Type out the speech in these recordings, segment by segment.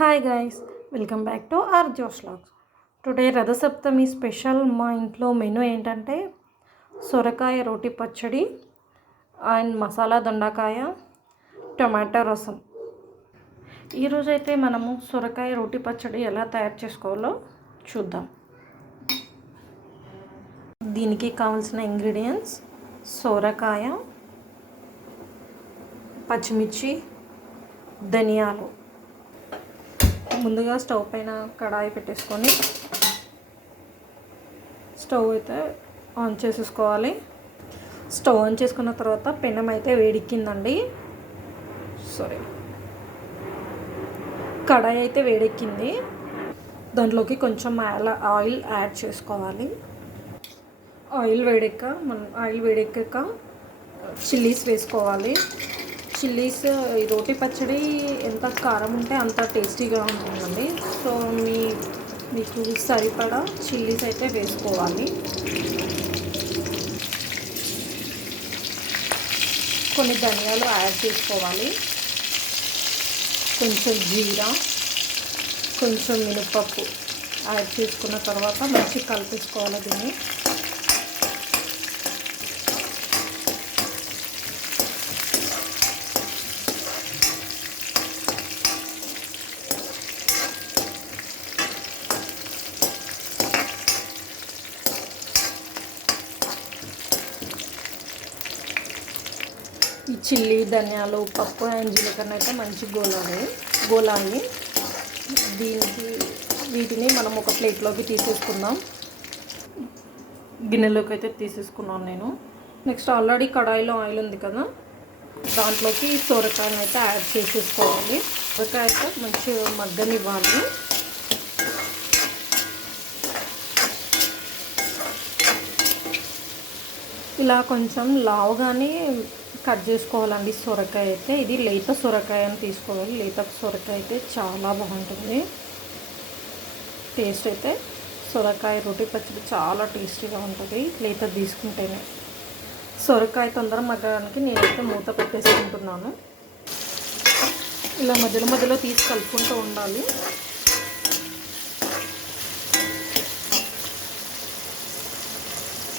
Hi guys, welcome back to Jo's vlogs. Today Rathasaptami special మా ఇంట్లో menu ఏంటంటే సొరకాయ రోటి పచ్చడి అండ్ మసాలా దొండకాయ టొమాటో రసం. ఈరోజైతే మనము సొరకాయ రోటి పచ్చడి ఎలా తయారు చేసుకోవాలో చూద్దాం. దీనికి కావాల్సిన ఇంగ్రీడియంట్స్ సొరకాయ, పచ్చిమిర్చి, ధనియాలు. ముందుగా స్టవ్ పైన కడాయి పెట్టేసుకొని స్టవ్ అయితే ఆన్ చేసేసుకోవాలి. స్టవ్ ఆన్ చేసుకున్న తర్వాత పెనం అయితే వేడెక్కిందండి. కడాయి అయితే వేడెక్కింది. దాంట్లోకి కొంచెం ఆయిల్ యాడ్ చేసుకోవాలి. ఆయిల్ వేడెక్కాక చిల్లీస్ వేసుకోవాలి. చిల్లీస్ ఈ రోటి పచ్చడి ఎంత కారం ఉంటే అంత టేస్టీగా ఉంటుందండి. సో మీకు సరిపడా చిల్లీస్ అయితే వేసుకోవాలి. కొన్ని ధనియాలు యాడ్ చేసుకోవాలి. కొంచెం జీరా, కొంచెం మినపప్పు యాడ్ చేసుకున్న తర్వాత మంచిగా కలిపేసుకోవాలి దీన్ని. ఈ చిల్లీ, ధనియాలు, పప్పు అండ్ జీలకర్ర అయితే మంచి గోలాయి. వీటిని మనం ఒక ప్లేట్లోకి తీసేసుకుందాం. గిన్నెలోకి అయితే తీసేసుకున్నాను నేను. నెక్స్ట్ ఆల్రెడీ కడాయిలో ఆయిల్ ఉంది కదా, దాంట్లోకి సొరకాయను అయితే యాడ్ చేసేసుకోవాలి. సొరకాయ అయితే మంచిగా మగ్గనివ్వాలి. ఇలా కొంచెం లావుగానే కట్ చేసుకోవాలండి సొరకాయ అయితే. ఇది లేత సొరకాయ అని తీసుకోవాలి. లేత సొరకాయ అయితే చాలా బాగుంటుంది టేస్ట్ అయితే. సొరకాయ రోటి పచ్చడి చాలా టేస్టీగా ఉంటుంది లేత తీసుకుంటేనే. సొరకాయ తొందరగా మగ్గడానికి నేనైతే మూత పెట్టేసుకుంటున్నాను. ఇలా మధ్యలో తీసి కలుపుకుంటూ ఉండాలి.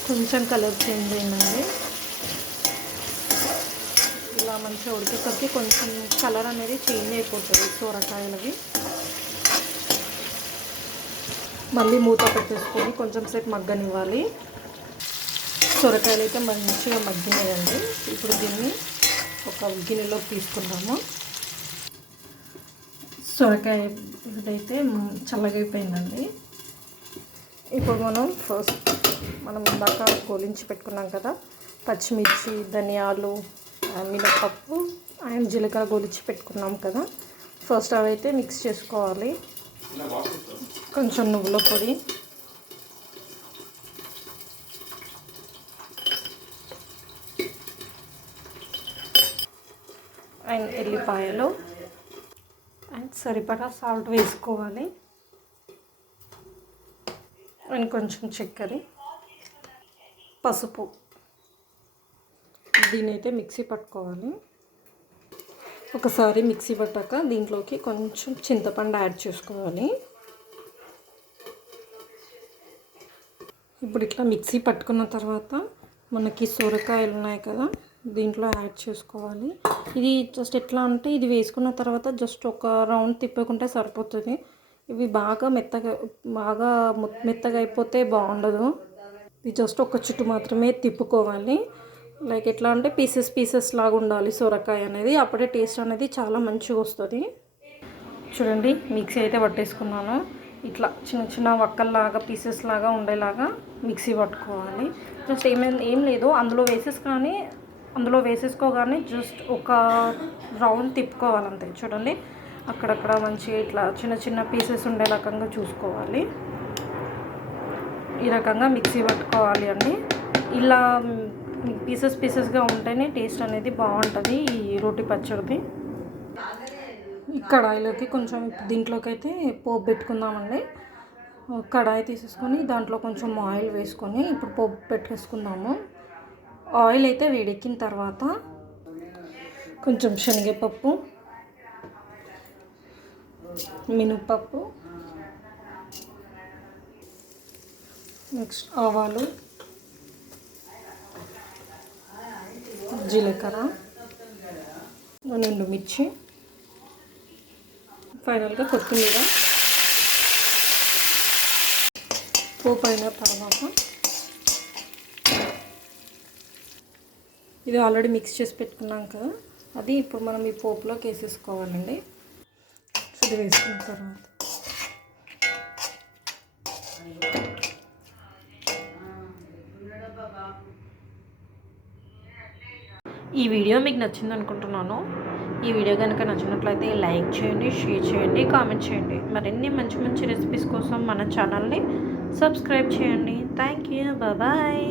కొంచెం కలర్ చేంజ్ అయిందండి. ఇలా మంచిగా ఉడికేసరికి కొంచెం కలర్ అనేది చేంజ్ అయిపోతుంది సొరకాయలవి. మళ్ళీ మూత పెట్టేసుకొని కొంచెం సేపు మగ్గనివ్వాలి. సొరకాయలు అయితే మంచిగా మగ్గినాయండి. ఇప్పుడు దీన్ని ఒక గిన్నెలోకి తీసుకున్నాము. సొరకాయ ఇదైతే చల్లగైపోయిందండి. ఇప్పుడు మనం ఇందాక గోలించి పెట్టుకున్నాం కదా, పచ్చిమిర్చి, ధనియాలు, మినపప్పు అండ్ జీలకర్ర గోలించి పెట్టుకున్నాం కదా, ఫస్ట్ అవైతే మిక్స్ చేసుకోవాలి. కొంచెం నువ్వుల పొడి, అండ్ ఎల్లిపాయలు అండ్ సరిపడా సాల్ట్ వేసుకోవాలి. అండ్ కొంచెం చక్కెర, పసుపు. దీని అయితే మిక్సీ పట్టుకోవాలి. ఒకసారి మిక్సీ పట్టాక దీంట్లోకి కొంచెం చింతపండు యాడ్ చేసుకోవాలి. ఇప్పుడు ఇట్లా మిక్సీ పట్టుకున్న తర్వాత మనకి సొరకాయలు ఉన్నాయి కదా, దీంట్లో యాడ్ చేసుకోవాలి. ఇది జస్ట్ ఎట్లా అంటే ఇది వేసుకున్న తర్వాత జస్ట్ ఒక రౌండ్ తిప్పుకుంటే సరిపోతుంది. ఇవి బాగా మెత్తగా అయిపోతే బాగుండదు. ఇది జస్ట్ ఒక చుట్టు మాత్రమే తిప్పుకోవాలి. లైక్ ఎట్లా అంటే పీసెస్ లాగా ఉండాలి సొరకాయ అనేది. అప్పుడే టేస్ట్ అనేది చాలా మంచిగా వస్తుంది. చూడండి, మిక్సీ అయితే పట్టేసుకున్నాను. ఇట్లా చిన్న వక్కల్లాగా పీసెస్ లాగా ఉండేలాగా మిక్సీ పట్టుకోవాలి. జస్ట్ ఏం లేదు, అందులో వేసేసుకోగానే జస్ట్ ఒక రౌండ్ తిప్పుకోవాలంతే. చూడండి, అక్కడక్కడ మంచిగా ఇట్లా చిన్న పీసెస్ ఉండే రకంగా చూసుకోవాలి. ఈ రకంగా మిక్సీ పట్టుకోవాలి అండి. ఇలా పీసెస్గా ఉంటేనే టేస్ట్ అనేది బాగుంటుంది ఈ రోటి పచ్చడిది. కడాయిలోకి కొంచెం దీంట్లోకి అయితే పోపు పెట్టుకుందామండి. కడాయి తీసేసుకొని దాంట్లో కొంచెం ఆయిల్ వేసుకొని ఇప్పుడు పోపు పెట్టేసుకుందాము. ఆయిల్ అయితే వేడెక్కిన తర్వాత కొంచెం శనగపప్పు, మినపప్పు, నెక్స్ట్ ఆవాలు, జీలకర్ర, ఎండుమిర్చి, ఫైనల్గా కొత్తిమీర. పోపు అయిన తర్వాత ఇది ఆల్రెడీ మిక్స్ చేసి పెట్టుకున్నాం కదా, అది ఇప్పుడు మనం ఈ పోపులోకి వేసేసుకోవాలండి. ఇది వేసుకున్న తర్వాత ఈ వీడియో మీకు నచ్చింది అనుకుంటున్నాను. ఈ వీడియో కనుక నచ్చినట్లయితే లైక్ చేయండి, షేర్ చేయండి, కామెంట్ చేయండి. మరిన్ని మంచి మంచి రెసిపీస్ కోసం మన ఛానల్ని సబ్స్క్రైబ్ చేయండి. Thank you, bye.